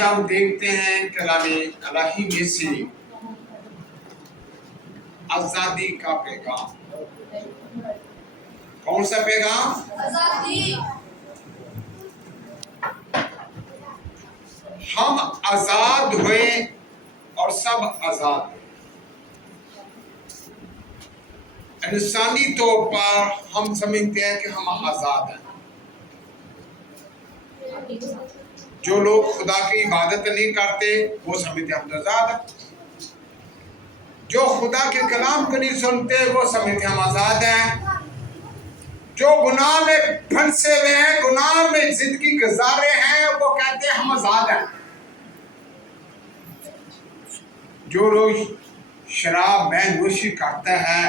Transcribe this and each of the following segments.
आज हम देखते हैं कलामे इलाही में से आजादी का पैगाम। कौन सा पैगाम? आजादी। हम आजाद हुए और सब आजाद हुए। इंसानी तौर पर हम समझते हैं कि हम आजाद हैं। जो लोग खुदा की इबादत नहीं करते वो समझते हम आजाद हैं। जो खुदा के कलाम को नहीं सुनते वो समझते हम आजाद हैं। जो गुनाह में फंसे हुए हैं, गुनाह में जिंदगी गुजारे हैं, वो कहते हैं हम आजाद हैं। जो लोग शराब में नोशी करता है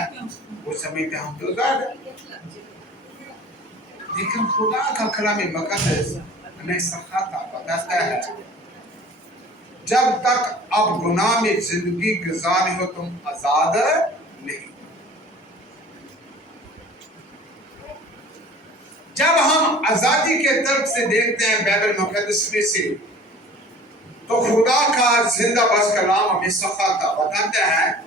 वो समझते हम तो आजाद हैं। लेकिन खुदा का कलाम मुकद्दस हमें सखाता बताता है, जब तक आप गुनाह में जिंदगी गुजारे हो तुम आजाद नहीं। जब हम आजादी के तरफ से देखते हैं बाइबल मुकद्दस में से, तो खुदा का जिंदा बस कलाम हमें सखाता बताता है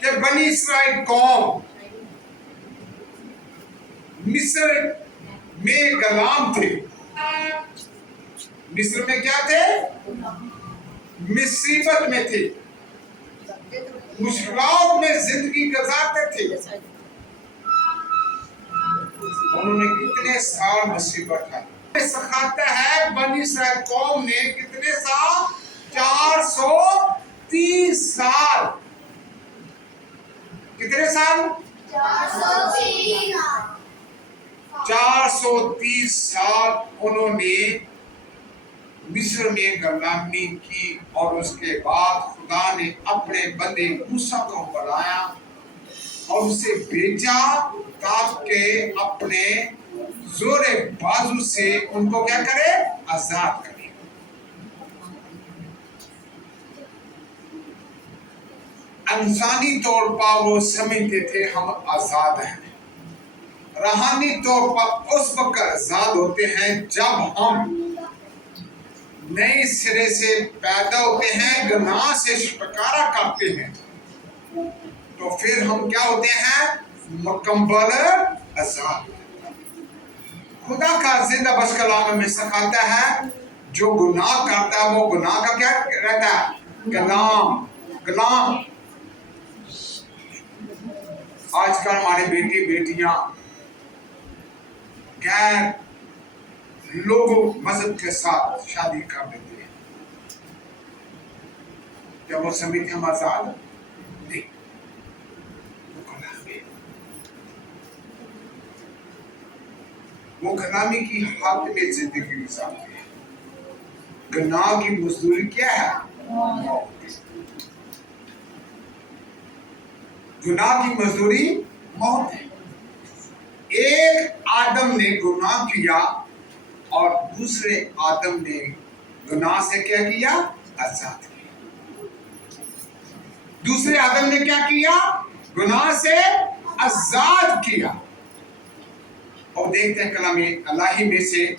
कि बनी इस्राइल कौम मिस्र में गुलाम थे। मिस्र में क्या थे? मुसीबत में थे, मुश्किलों में जिंदगी गुजारते थे। उन्होंने कितने साल मुसीबत है सिखाता है। बनी इस्राइल कौम ने कितने साल? 430 साल। कितने साल? 430 साल उन्होंने मिस्र में गुलामी की, और उसके बाद खुदा ने अपने बंदे मूसा को बुलाया और उसे भेजा ताकि अपने जोरे बाजू से उनको क्या करे? आजाद करे। इंसानी तौर पर वो समझते थे हम आजाद हैं। रूहानी तौर पर उस वक्त आजाद होते हैं जब हम नए सिरे से पैदा होते हैं, गुनाह से छुटकारा करते हैं, तो फिर हम क्या होते हैं? मुकम्मल आजाद। खुदा का जिंदा बस कलाम में सिखाता है, जो गुनाह करता है वो गुनाह का क्या रहता है? गुलाम। आजकल हमारे बेटे बेटियां गैर लोगों मजहब के साथ शादी कर देते हैं। जब वो समझते हम आजाद नहीं, वो गुलामी की हालत में जिंदगी गुजारते हैं। गुनाह की मजदूरी क्या है? गुनाह की मजदूरी मौत है। एक आदम ने गुनाह किया और दूसरे आदम ने गुनाह से क्या किया? आजाद किया। दूसरे आदम ने क्या किया? गुनाह से आजाद किया। और देखते हैं कलाम इलाही में से,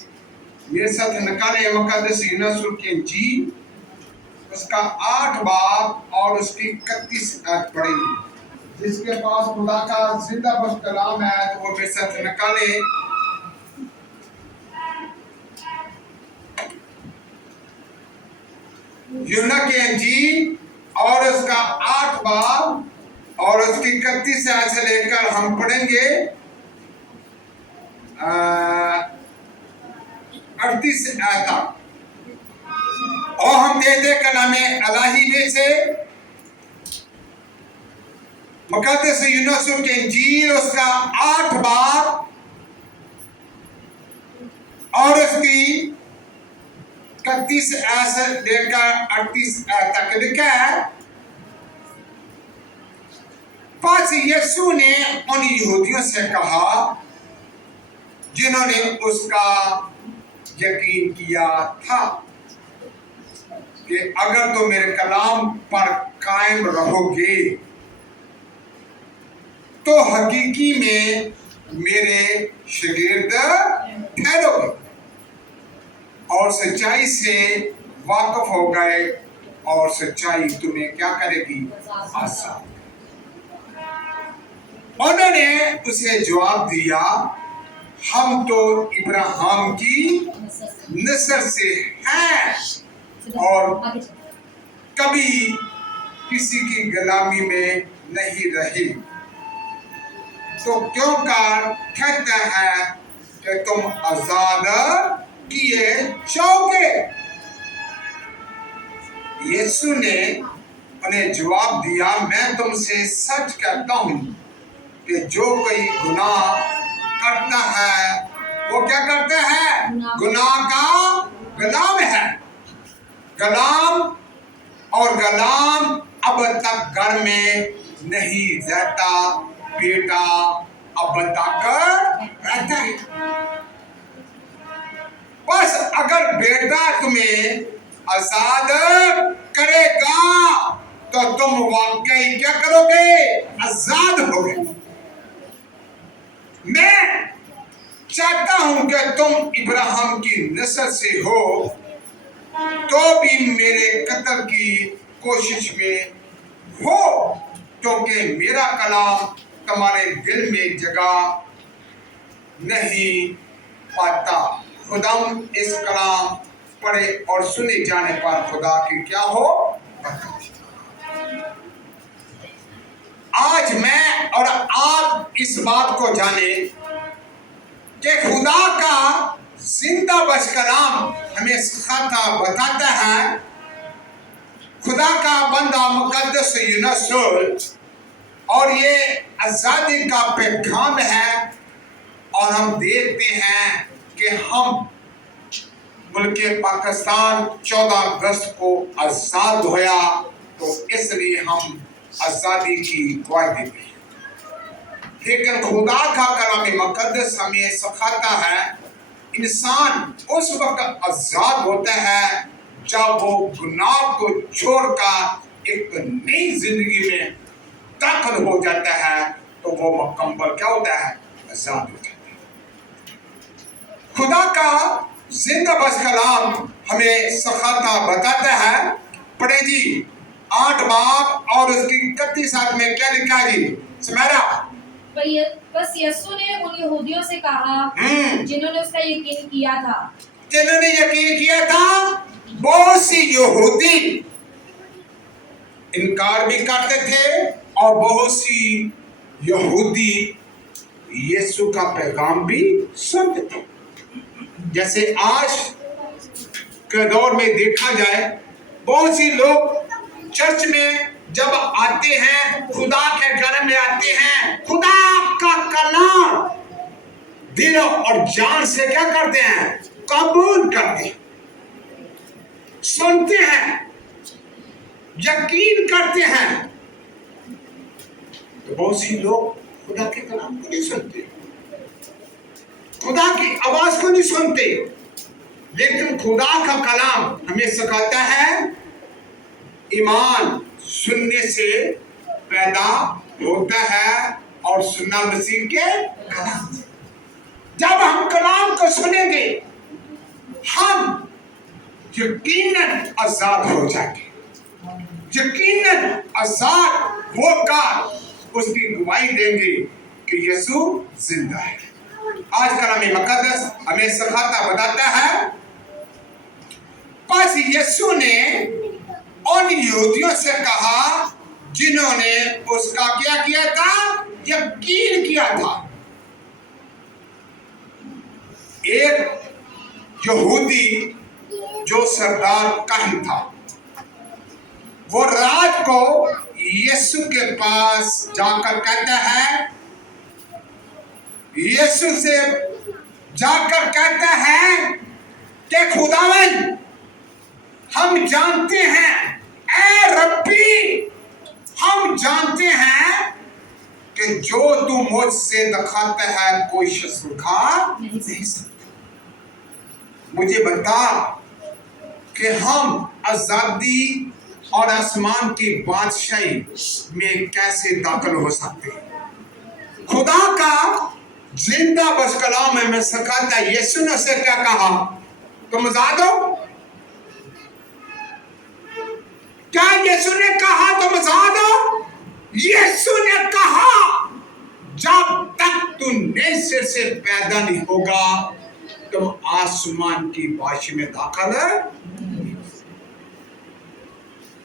मेरे साथ निकाले मुकद्दस यूहन्ना की इंजील, उसका 8 बाब और उसकी 31 आयत पढ़ेंगे। जिसके पास खुदा का जिंदा बस कलाम है तो वो मेरे साथ निकाले। यूहन्ना की इंजील और उसका 8 बाब और उसकी 31 आयत से लेकर हम पढ़ेंगे 38 आयत तक। और हम देखते कलामे इलाही में से मुकद्दस यूहन्ना की इंजील उसका 8 बाब और उसकी 31 आयत से लेकर 38 आयत तक लिखा है। पास यीशु ने उन यहूदियों से कहा जिन्होंने उसका यकीन किया था कि अगर तुम मेरे कलाम पर कायम रहोगे तो हकीकी में मेरे शागिर्द ठहरोगे। और सच्चाई से वाकिफ हो गए और सच्चाई तुम्हें क्या करेगी? आजाद। उन्होंने उसे जवाब दिया, हम तो इब्राहिम की नस्ल से हैं और कभी किसी की गुलामी में नहीं रही, तो क्यों कहते हैं कि तुम आजाद किए जाओगे? यीशु ने उन्हें जवाब दिया, मैं तुमसे सच कहता हूं कि जो कोई गुनाह करता है वो क्या करता है? गुनाह का गुलाम है। गुलाम और गुलाम अब तक घर में नहीं रहता, बेटा अब तक रहता है। बस अगर बेटा तुम्हें आजाद करेगा तो तुम वाकई क्या करोगे? आजाद होगे। मैं चाहता हूं कि तुम इब्राहिम की नस्ल से हो तो भी मेरे कत्ल की कोशिश में हो, क्योंकि मेरा कलाम तुम्हारे दिल में जगह नहीं पाता। खुदाम इस कलाम पढ़े और सुने जाने पर खुदा की क्या हो? आज मैं और आप इस बात को जाने कि खुदा का जिंदा बस कलाम हमें सिखाता बताता है। खुदा का बंदा मुकद्दस यूनुस और ये आजादी का पैगाम है। और हम देखते हैं कि हम मुल्क पाकिस्तान 14 अगस्त को आजाद होया, तो इसलिए हम आजादी की गवाही देते हैं। लेकिन खुदा का कलाम मुकद्दस हमें सिखाता है इंसान उस वक्त आजाद होता है जब वो गुनाह को छोड़कर एक नई जिंदगी में दाखिल हो जाता है, तो वो मुकम्मल क्या होता है? आजाद हो जाता है। खुदा का जिंदा बस कलाम हमें सिखाता बताता है। पढ़े जी 8 बाब और उसकी 31 आयत में क्या लिखा है जी? सुमेरा। बस यीशु ने उन यहूदियों से कहा जिन्होंने उसका यकीन किया था। जिन्होंने यकीन किया था, बहुत सी यहूदी इनकार भी करते थे और बहुत सी यहूदी यीशु का पैगाम भी सुनते थे। जैसे आज के दौर में देखा जाए, बहुत सी लोग चर्च में जब आते हैं, खुदा के घर में आते हैं, खुदा का कलाम दिल और जान से क्या करते हैं? कबूल करते हैं, सुनते हैं, यकीन करते हैं। तो बहुत सी लोग खुदा के कलाम को नहीं सुनते, खुदा की आवाज को नहीं सुनते। लेकिन खुदा का कलाम हमें सिखाता है ईमान सुनने से पैदा होता है और सुनना मसीह के कलाम। जब हम कलाम को सुनेंगे, हम यकीनन आजाद हो जाएंगे। यकीनन आजाद होकर उसकी गवाही देंगे कि यीशु जिंदा है। आज कलाम मुकद्दस हमें सिखाता बताता है, बस यीशु ने उन यहूदियों से कहा जिन्होंने उसका क्या किया था? यकीन किया था। एक यहूदी जो सरदार काहिन था, वो रात को यीशु के पास जाकर कहता है, यीशु से जाकर कहता है कि खुदावन, हम जानते हैं, ऐ रब्बी, हम जानते हैं कि जो तू मुझसे दिखाता है कोई शख्स दिखा नहीं सकता। मुझे बता कि हम आजादी और आसमान की बादशाही में कैसे दाखिल हो सकते हैं। खुदा का जिंदा बस कलाम में सिखाता है। यीशु ने से क्या कहा? तुम आजाद हो? क्या यीशु ने कहा तुम आजाद हो? यीशु ने कहा जब तक तू नए सिर से पैदा नहीं होगा तुम आसमान की बादशाही में दाखिल है।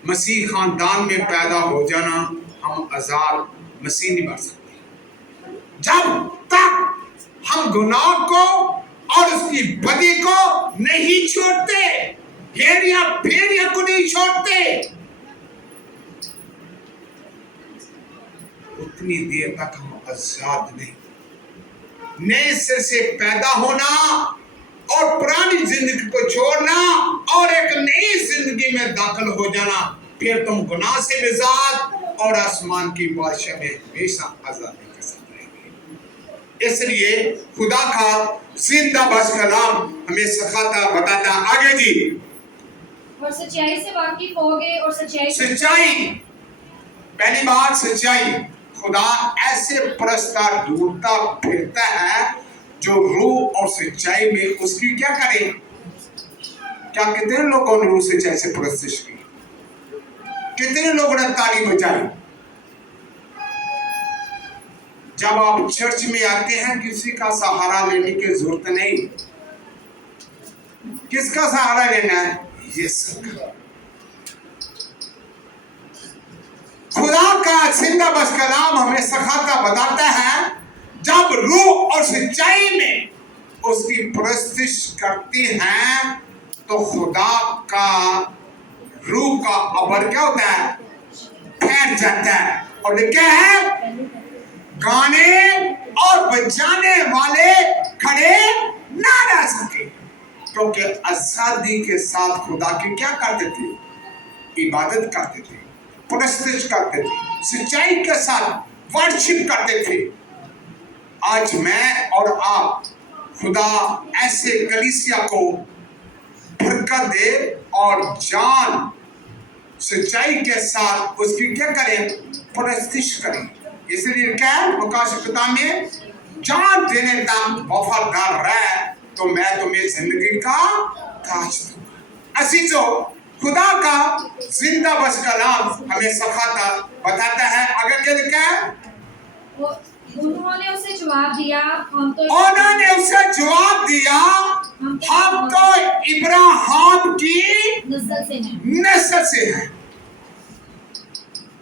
मसीह खानदान में पैदा हो जाना हम आजाद मसीह नहीं बन सकते जब तक हम गुनाह को और उसकी बदी को नहीं छोड़ते, हेरिया फेरिया को नहीं छोड़ते, उतनी देर तक हम आजाद नहीं। नए सिर से पैदा होना और पुरानी जिंदगी को छोड़ना और एक नई जिंदगी में दाखिल हो जाना, फिर तुम गुनाह से आजाद और आसमान की बादशाह में हमेशा आजादी के साथ रहेंगे। इसलिए खुदा का जिंदा बस कलाम हमें सिखाता बताता आगे जी, और सच्चाई से वाकिफ होगे और सच्चाई। पहली बात सच्चाई, खुदा ऐसे पुरस्कार ढूंढता फिरता है जो रूह और सच्चाई में उसकी क्या करे। क्या कितने लोगों ने रूह सच्चाई से पुरस्तिश की? कितने लोगों ने ताली बजाई? जब आप चर्च में आते हैं किसी का सहारा लेने की जरूरत नहीं। किसका सहारा लेना है? यीशु का। खुदा का जिंदा बस कलाम हमें सिखाता बताता है जब रूह और सच्चाई में उसकी परस्तिश करते हैं तो खुदा का रूह का अबर क्या होता है? फैल जाता है। और क्या है? गाने और बजाने वाले खड़े ना रह सके, क्योंकि आजादी के साथ खुदा की क्या करते थे? इबादत करते थे, परस्तिश करते थे, सच्चाई के साथ वर्शिप करते थे। आज मैं और आप खुदा ऐसे कलीसिया को बरकत दे और जान सच्चाई के साथ उसकी क्या करें? परस्तिश करें। इसलिए क्या मुकाशफता में जान देने तक वफादार रहे तो मैं तुम्हें जिंदगी का ताज दूंगा। अजीजों, खुदा का जिंदा बस कलाम हमें सिखाता बताता है अगर क्या लिखा है? उन्होंने उसे जवाब दिया, हम तो इब्राहिम की नस्ल से हैं।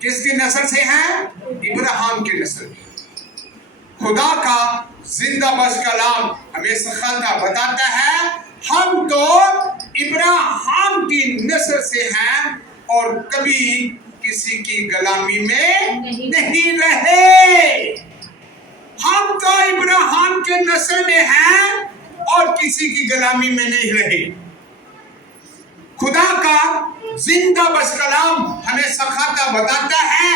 किसकी नस्ल से हैं? इब्राहिम की नस्ल। खुदा का जिंदा बस कलाम हमें सिखाता बताता है हम तो इब्राहिम की नस्ल से हैं और कभी किसी की गुलामी में नहीं रहे। हम तो इब्राहिम के नस्ल में हैं और किसी की गुलामी में नहीं रहे। खुदा का जिंदा बस कलाम हमें सिखाता बताता है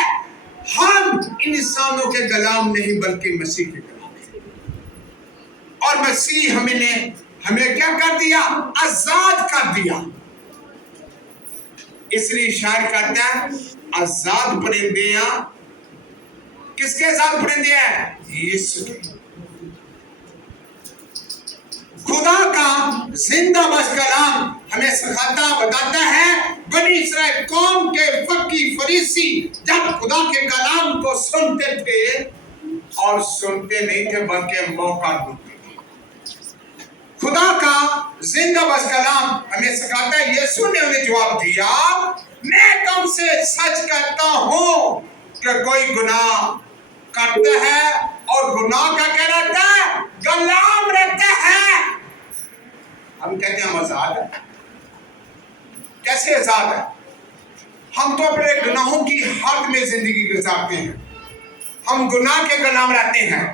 हम इंसानों के गुलाम नहीं बल्कि मसीह के गुलाम हैं। और मसीह हमें क्या कर दिया? आजाद कर दिया। इसलिए शायर कहता है आजाद परिंदे किसके आजाद परिंदे हैं? यीशु के। खुदा का जिंदा बस कलाम हमें सिखाता बताता है बनी इस्राएल कौम के फकी फरीसी जब खुदा के कलाम को सुनते थे और सुनते नहीं थे बल्कि मौका ढूंढते थे। खुदा का जिंदा बस कलाम हमें सिखाता है यीशु ने उन्हें जवाब दिया मैं तुमसे सच कहता हूं कि कोई गुनाह करता है और गुनाह का क्या रहता है? गुलाम रहता है। हम कहते हैं हम आजाद है। कैसे आजाद है? हम तो अपने गुनाहों की हाथ में जिंदगी गुजारते हैं, हम गुनाह के गुलाम रहते हैं।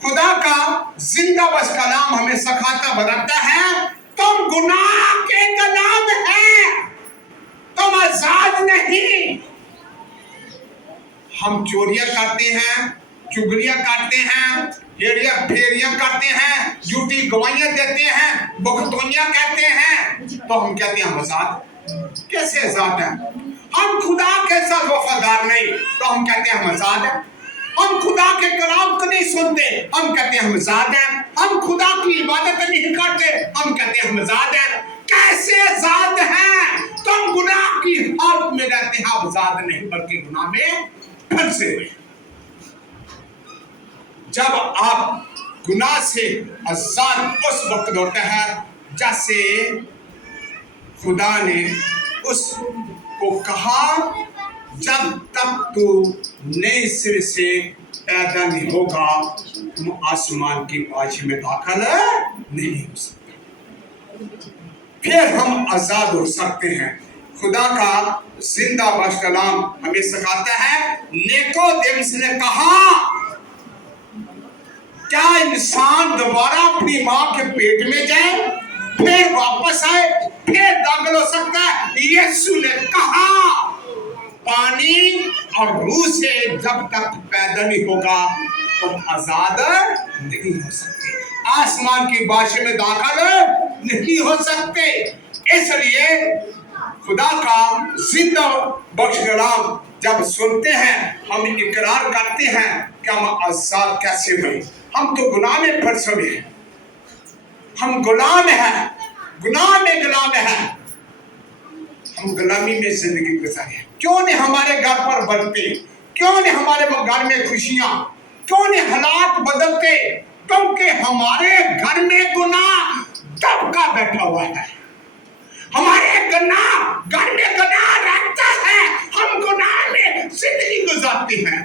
खुदा का जिंदा बस कलाम हमें सिखाता बताता है तुम गुनाह के गुलाम हैं, तुम आजाद नहीं। हम चोरियां करते हैं, चुगलियां करते हैं, हेरिया फेरियां करते हैं, झूठी गवाहियां देते हैं, बखतौनियां कहते हैं, तो हम कहते हैं हम आजाद। कैसे आजाद हैं? हम खुदा के साथ वफादार नहीं तो हम कहते हैं हम आजाद हैं। हम खुदा के कलाम को नहीं सुनते, हम कहते हैं हम आजाद हैं। हम खुदा की इबादत नहीं करते, हम कहते हैं हम आजाद हैं। कैसे आजाद हैं? तुम गुनाह की हालत में रहते हैं, आप आजाद नहीं बल्कि गुनाह में फंसे हुए। जब आप गुनाह से आजाद उस वक्त होता है जैसे खुदा ने उसको कहा, जब तक तू नए सिरे से पैदा नहीं होगा तुम आसमान की पाछी में दाखिल नहीं हो सकते। फिर हम आजाद हो सकते हैं। खुदा का जिंदा बख्श कलाम हमें सिखाता है। निकोदेमुस ने कहा, क्या इंसान दोबारा अपनी मां के पेट में जाए फिर वापस आए फिर दाखिल हो सकता है? यीशु ने कहा, पानी और रूह से जब तक पैदा नहीं होगा तुम आजाद नहीं हो सकते, आसमान की बादशाह में दाखिल नहीं हो सकते। इसलिए खुदा का जिंदा बख्श कलाम जब सुनते हैं हम इकरार करते हैं कि हम आजाद कैसे हुए। हम तो गुनाह में फंसे हुए हैं, हम गुलाम हैं, गुनाह में गुलाम हैं, हम गुलामी में जिंदगी गुजारे। क्यों नहीं हमारे घर पर बरते, क्यों नहीं हमारे घर में खुशियां, क्यों नहीं हालात बदलते? क्योंकि हमारे घर में गुनाह दबका बैठा हुआ है, हमारे घर में गुनाह रहता है, हम गुनाह में जिंदगी गुजारते हैं।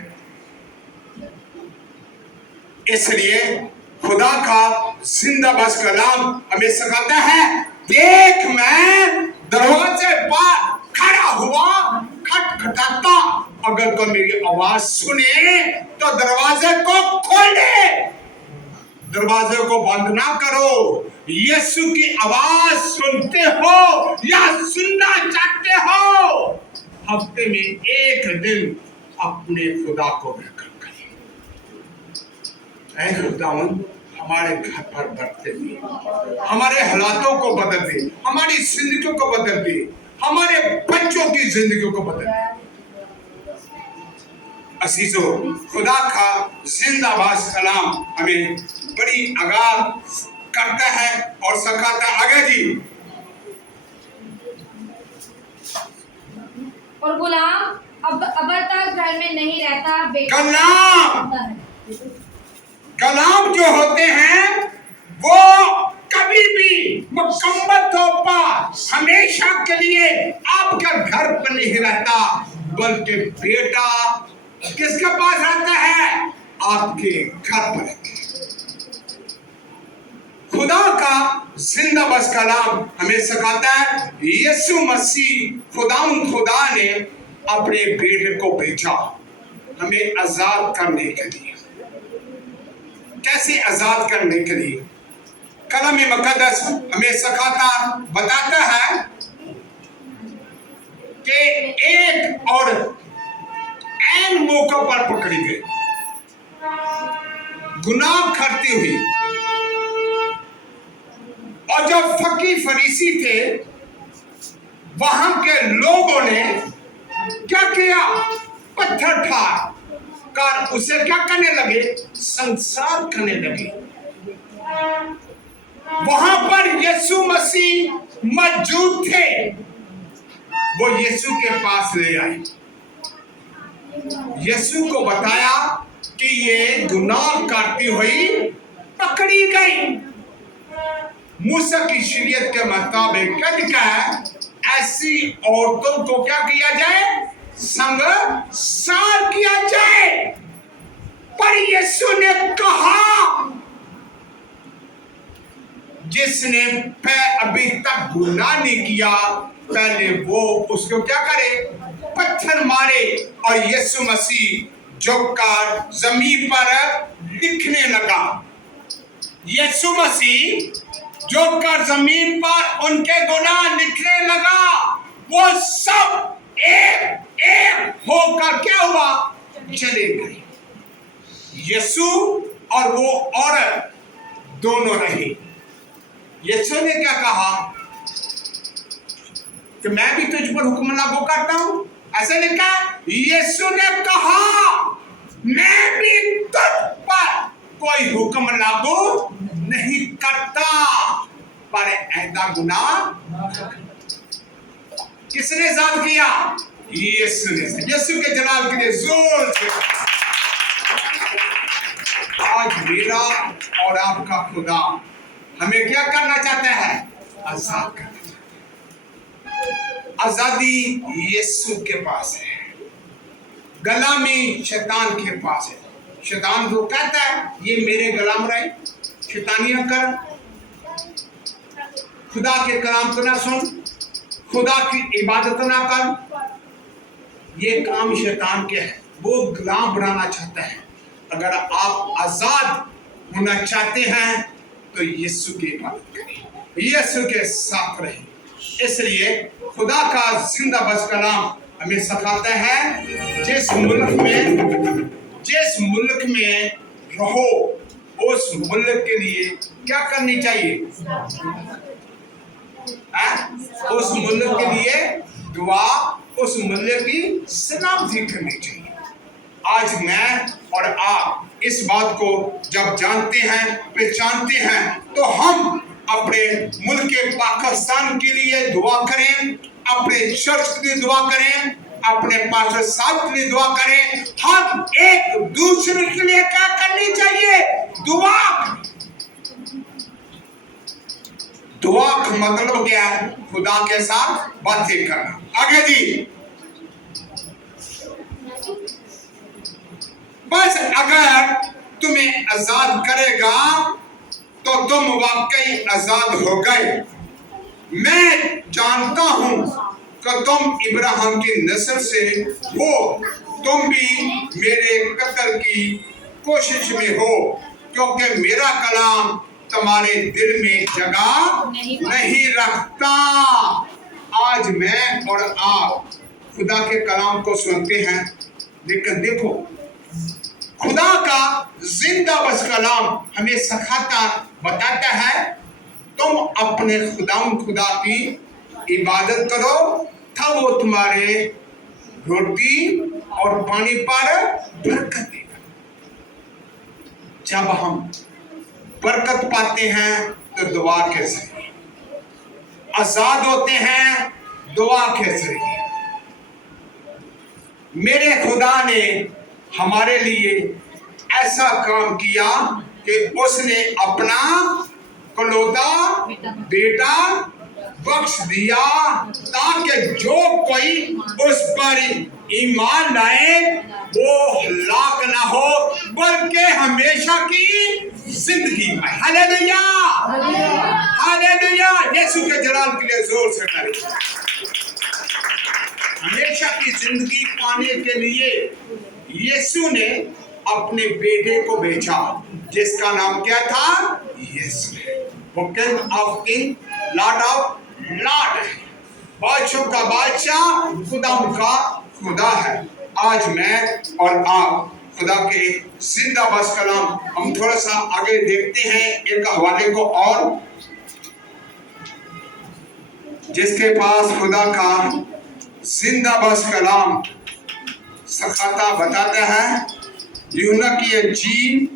इसलिए खुदा का जिंदा बख्श कलाम हमें सिखाता है, देख मैं दरवाजे पर खड़ा हुआ खटखटाता, अगर कोई मेरी आवाज सुने तो दरवाजे को खोले, दरवाजे को बंद ना करो। यीशु की आवाज सुनते हो या सुनना चाहते हो, हफ्ते में एक दिन अपने खुदा को रखा करें। ऐ खुदावंद हमारे घर पर बरते दे, हमारे हालातों को बदल दे, हमारी जिंदगियों को बदल दे, हमारे बच्चों की जिंदगियों को बदल दे। असीसो, खुदा का जिंदा बख्श कलाम हमें बड़ी आगाह करता है और सिखाता है। आगे जी। और गुलाम अब तक घर में नहीं रहता, कलाम जो होते हैं वो कभी भी मुकम्मल तौर पर हमेशा के लिए आपके घर पर नहीं रहता, बल्कि बेटा किसके पास रहता है? आपके घर पर। खुदा का जिंदा बख्श कलाम हमें सिखाता है, यीशु मसीह खुदा ने अपने बेटे को भेजा हमें आजाद करने के लिए। कैसे आजाद करने के लिए? कलाम मुकद्दस हमें सिखाता बताता है कि एक और ऐन मौका पर पकड़ी गई, गुनाह करती हुई, और जब फकीर फरीसी थे वहां के लोगों ने क्या किया? पत्थर ठार कर उसे क्या करने लगे? संसार करने लगे। वहां पर यीशु मसीह मौजूद थे, वो यीशु के पास ले आए, यीशु को बताया कि ये गुनाह करती हुई पकड़ी गई। मूसा की शरीयत के मुताबिक क्या लिखा है? ऐसी औरतों को क्या किया जाए? संसार किया जाए। पर यीशु ने कहा, जिसने अभी तक गुनाह नहीं किया पहले वो उसको क्या करे? पत्थर मारे। और यीशु मसीह झुककर जमीन पर लिखने लगा। यीशु मसीह झुककर जमीन पर उनके गुनाह लिखने लगा। वो सब एक एक होकर क्या हुआ? चले गए। यीशु और वो औरत दोनों रहे। यीशु ने क्या कहा कि मैं भी तुझ पर हुक्म लागू करता हूं, ऐसे लिखा। यीशु ने कहा मैं भी तुझ पर कोई हुक्म लागू नहीं करता, पर ऐसा गुनाह किसने साथ किया? यीशु ने। यीशु के जलाल के लिए जोर से। आज मेरा और आपका खुदा हमें क्या करना चाहता है? आजाद करना चाहता है। आजादी यीशु के पास है, गुलामी शैतान के पास है। शैतान जो कहता है ये मेरे गुलाम रहे, शैतानियां कर, खुदा के कलाम को ना सुन, खुदा की इबादत ना कर, ये काम शैतान के है। वो गुलाम बनाना चाहता है। अगर आप आजाद होना चाहते हैं तो यीशु की इबादत करें, यीशु के साथ रहें। इसलिए खुदा का जिंदा बस कलाम हमें सिखाता है, जिस मुल्क में रहो उस मुल्क के लिए क्या करनी चाहिए? उस मुल्क के लिए दुआ, उस मुल्क की सलामती करनी चाहिए। आज मैं और आप इस बात को जब जानते हैं, पहचानते हैं, तो हम अपने मुल्क पाकिस्तान के लिए दुआ करें, अपने चर्च के लिए दुआ करें, अपने पास्टर साहब के लिए दुआ करें। हम एक दूसरे के लिए क्या करनी चाहिए? दुआ। दुआ का मतलब क्या है? खुदा के साथ बातें करना। आगे जी, बस अगर तुम्हें आजाद करेगा तो तुम वाकई आजाद हो गए। मैं जानता हूं कि तुम इब्राहिम की नस्ल से हो, तुम भी मेरे कत्ल की कोशिश में हो, क्योंकि मेरा कलाम तुम्हारे दिल में जगह नहीं रखता। आज मैं और आप खुदा के कलाम को सुनते हैं, लेकिन देखो खुदा का जिंदा बस कलाम हमें सिखाता, बताता है तुम अपने खुदा की इबादत करो, तब वो तुम्हारे रोटी और पानी पर बरकत देगा। जब हम बरकत पाते हैं तो दुआ के जरिए, आजाद होते हैं दुआ के जरिए। मेरे खुदा ने हमारे लिए ऐसा काम किया कि उसने अपना कलौता बेटा बख्श दिया, ताकि जो कोई उस पर ईमान लाए वो हलाक ना हो, बल्कि हमेशा की जिंदगी में। Hallelujah, hallelujah. यीशु के जलाल के लिए जोर से करें। हमेशा की जिंदगी पाने के लिए यीशु ने अपने बेटे को भेजा, जिसका नाम क्या था? यीशु। वो king of king, Lord of Lord है, बादशाह का बादशाह, खुदा का खुदा है। आज मैं और आप खुदा के जिंदा बस कलाम हम थोड़ा सा आगे देखते हैं एक हवाले को, और जिसके पास खुदा का जिंदा बस कलाम सिखाता, बताता है। यूहन्ना की इंजील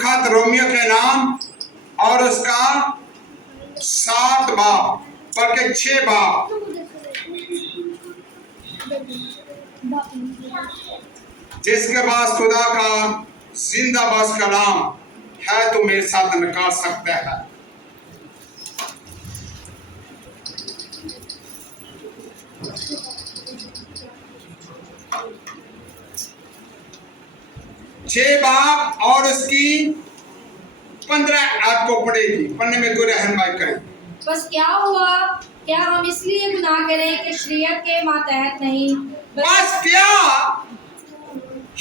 खात रोमियो के नाम और उसका 7 बाब बल्कि 6 बाब, जिसके पास खुदा का जिंदा बस कलाम है तो मेरे साथ निकाल सकता है। छह बाब और उसकी 15 आपको पड़ेगी, पढ़ने में कोई रहनुमाई करें। बस क्या हुआ? क्या हम इसलिए गुनाह करें कि शरीयत के मातहत नहीं? बस क्या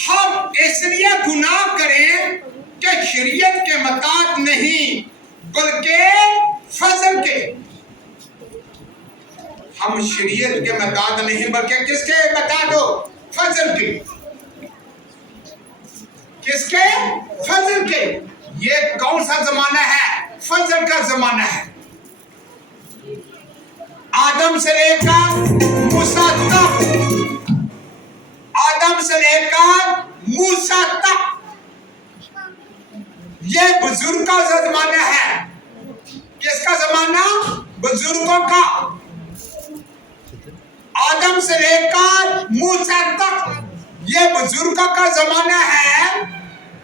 हम इसलिए गुनाह करें कि शरीयत के मुताबिक नहीं, बल्कि फजल के। हम शरीयत के मुताबिक नहीं बल्कि किसके बता दो? फजल के। किसके? फजल के। ये कौन सा जमाना है? फजल का जमाना है। आदम से लेकर मूसा तक, आदम से लेकर मूसा तक, ये बुजुर्ग का जमाना है। किसका जमाना? बुजुर्गों का। आदम से लेकर मूसा तक ये बुजुर्गों का जमाना है,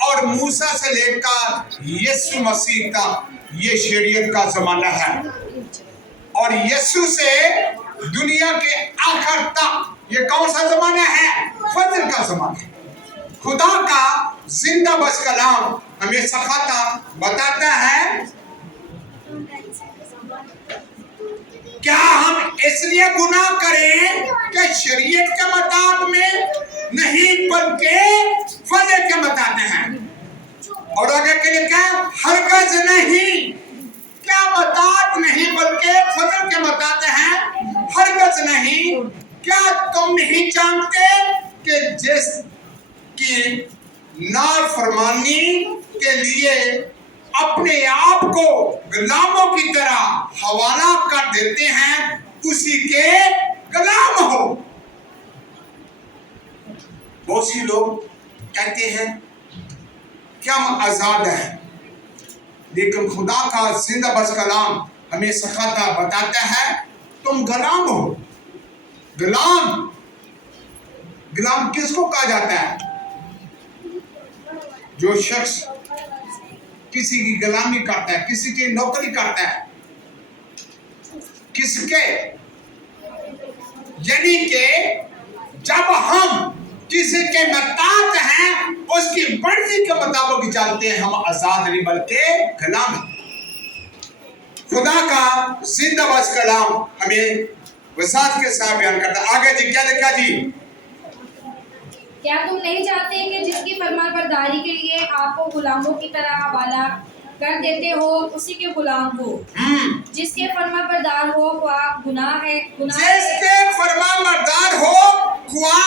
और मूसा से लेकर यीशु मसीह तक ये शरीयत का जमाना है। और यीशु से दुनिया के आखिर तक ये कौन सा जमाना है? फजल का जमाना है। खुदा का जिंदा बस कलाम हमें सिखाता बताता है, क्या हम इसलिए गुनाह करें कि शरीयत के मुताबिक में नहीं, बल्कि फजल के मुताबिक हैं। और आगे के लिए क्या? हरगिज़ नहीं। क्या मुताबिक नहीं, बल्कि फजल के मुताबिक हैं, हरगिज़ नहीं। क्या तुम नहीं जानते कि जिस की नाफरमानी के लिए अपने आप को गुलामों की तरह हवाला कर देते हैं, उसी के गुलाम हो। बहुत सी लोग कहते हैं कि हम आजाद हैं, लेकिन खुदा का जिंदा बस कलाम हमें सिखाता बताता है तुम गुलाम हो। गुलाम, गुलाम किसको कहा जाता है? जो शख्स किसी की गुलामी करता है, किसी की नौकरी करता है, किसके, यानी कि जब हम किसी के मुताबिक हैं, उसकी मर्जी के मुताबिक चलते हैं, हम आजाद नहीं बल्कि गुलाम हैं। खुदा का जिंदा बस कलाम हमें वसात के साथ बयान करता है। आगे जी क्या लिखा जी? क्या तुम नहीं जानते कि जिसकी फरमाबरदारी के लिए आपको गुलामों की तरह हवाला कर देते हो, उसी के गुलाम हो। जिसके फरमाबरदार हो वह गुनाह है, जिसके फरमाबरदार हो वह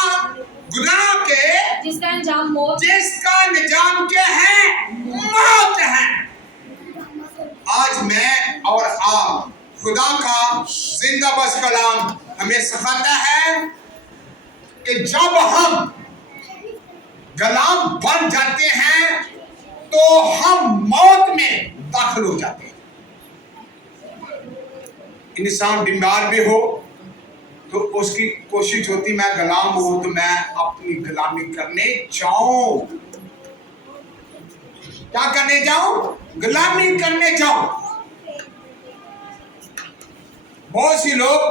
गुनाह के, जिसका अंजाम मौत, जिसका निजाम क्या है? मौत है। आज मैं और आप, खुदा का जिंदा बस कलाम हमें सिखाता है कि जब हम गुलाम बन जाते हैं तो हम मौत में दाखिल हो जाते हैं। इंसान बीमार भी हो तो उसकी कोशिश होती मैं गुलाम हूं तो मैं अपनी गुलामी करने जाऊं। क्या करने जाऊं? गुलामी करने जाऊं। बहुत सी लोग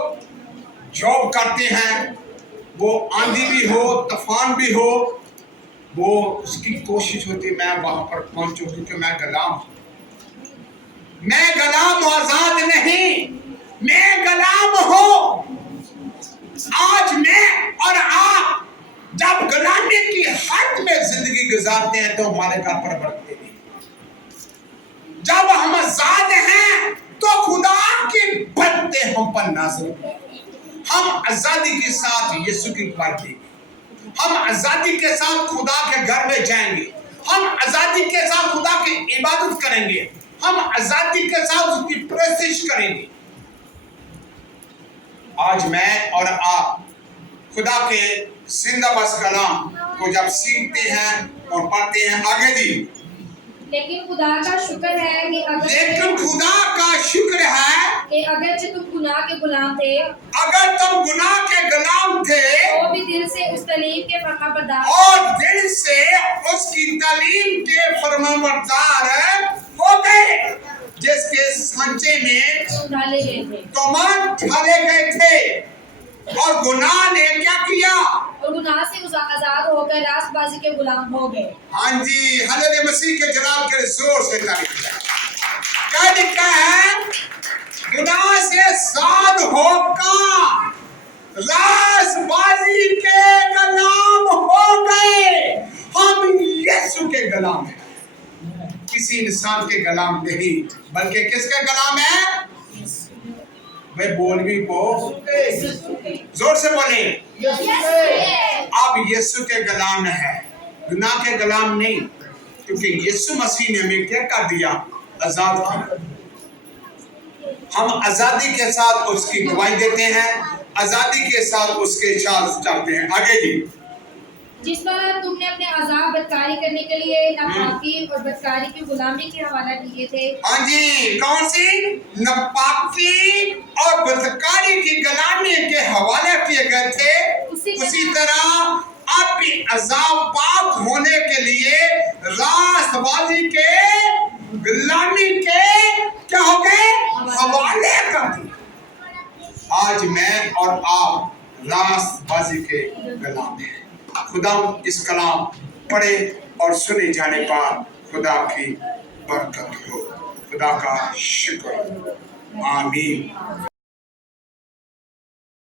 जॉब करते हैं, वो आंधी भी हो, तूफान भी हो, वो उसकी कोशिश होती है मैं वहां पर पहुंचूं, क्योंकि मैं गुलाम हूं। मैं गुलाम आजाद नहीं, मैं गुलाम हूं। आज मैं और आप जब गुलामी की हद में जिंदगी गुजारते हैं तो हमारे घर पर बढ़ते नहीं। जब हम आजाद हैं तो खुदा की बरकतें हम पर नाज़िल। हम आजादी के साथ यीशु की बात, हम आजादी के साथ खुदा के घर में जाएंगे, हम आजादी के साथ खुदा की इबादत करेंगे, हम आजादी के साथ उसकी प्रस्तिश करेंगे। आज मैं और आप खुदा के जिंदा बस कलाम को जब सीखते हैं और पढ़ते हैं, आगे जी, लेकिन खुदा का शुक्र है कि अगरचे तुम गुनाह के गुलाम थे, अगर तुम गुनाह के गुलाम थे तो भी दिल से उस तालीम के फरमाबरदार, और दिल से उसकी तालीम के फरमाबरदार हो गए, जिसके सांचे में डाले गए थे, डाले गए थे। और गुनाह ने क्या किया? और गुनाह से आजाद होकर रास्तबाजी के गुलाम हो गए। हाँ जी, हज़रत मसीह के जलाल के जोर से क्या लिखा है? गुनाह से आजाद होकर रास्तबाजी के गुलाम हो गए। हम यीशु के गुलाम हैं, किसी इंसान के गुलाम नहीं, बल्कि किसके गुलाम है? मैं बोल भी को जोर से बोले, आप यीशु के गुलाम है, गुनाह के गुलाम नहीं, क्योंकि यीशु मसीह ने हमें क्या कर दिया? आजाद किया। हम आजादी के साथ उसकी गवाही देते हैं, आजादी के साथ उसके साथ चलते हैं। आगे जी, जिस पर तुमने अपने अजाब बदकारी करने के लिए नापाकी और बदकारी की गुलामी के हवाला किए थे। हाँ जी, कौन सी? नापाकी और बदकारी की गुलामी के हवाले किए गए थे। उसी तरह आप भी अजाब पाक होने के लिए रास्तबाजी के गुलामी के क्या हो गए? हवाले कर दिए। आज मैं और आप रास्तबाजी के गुलाम हैं। खुदा इस कलाम पढ़े और सुने जाने पर खुदा की बरकत हो। खुदा का शुक्र। आमीन।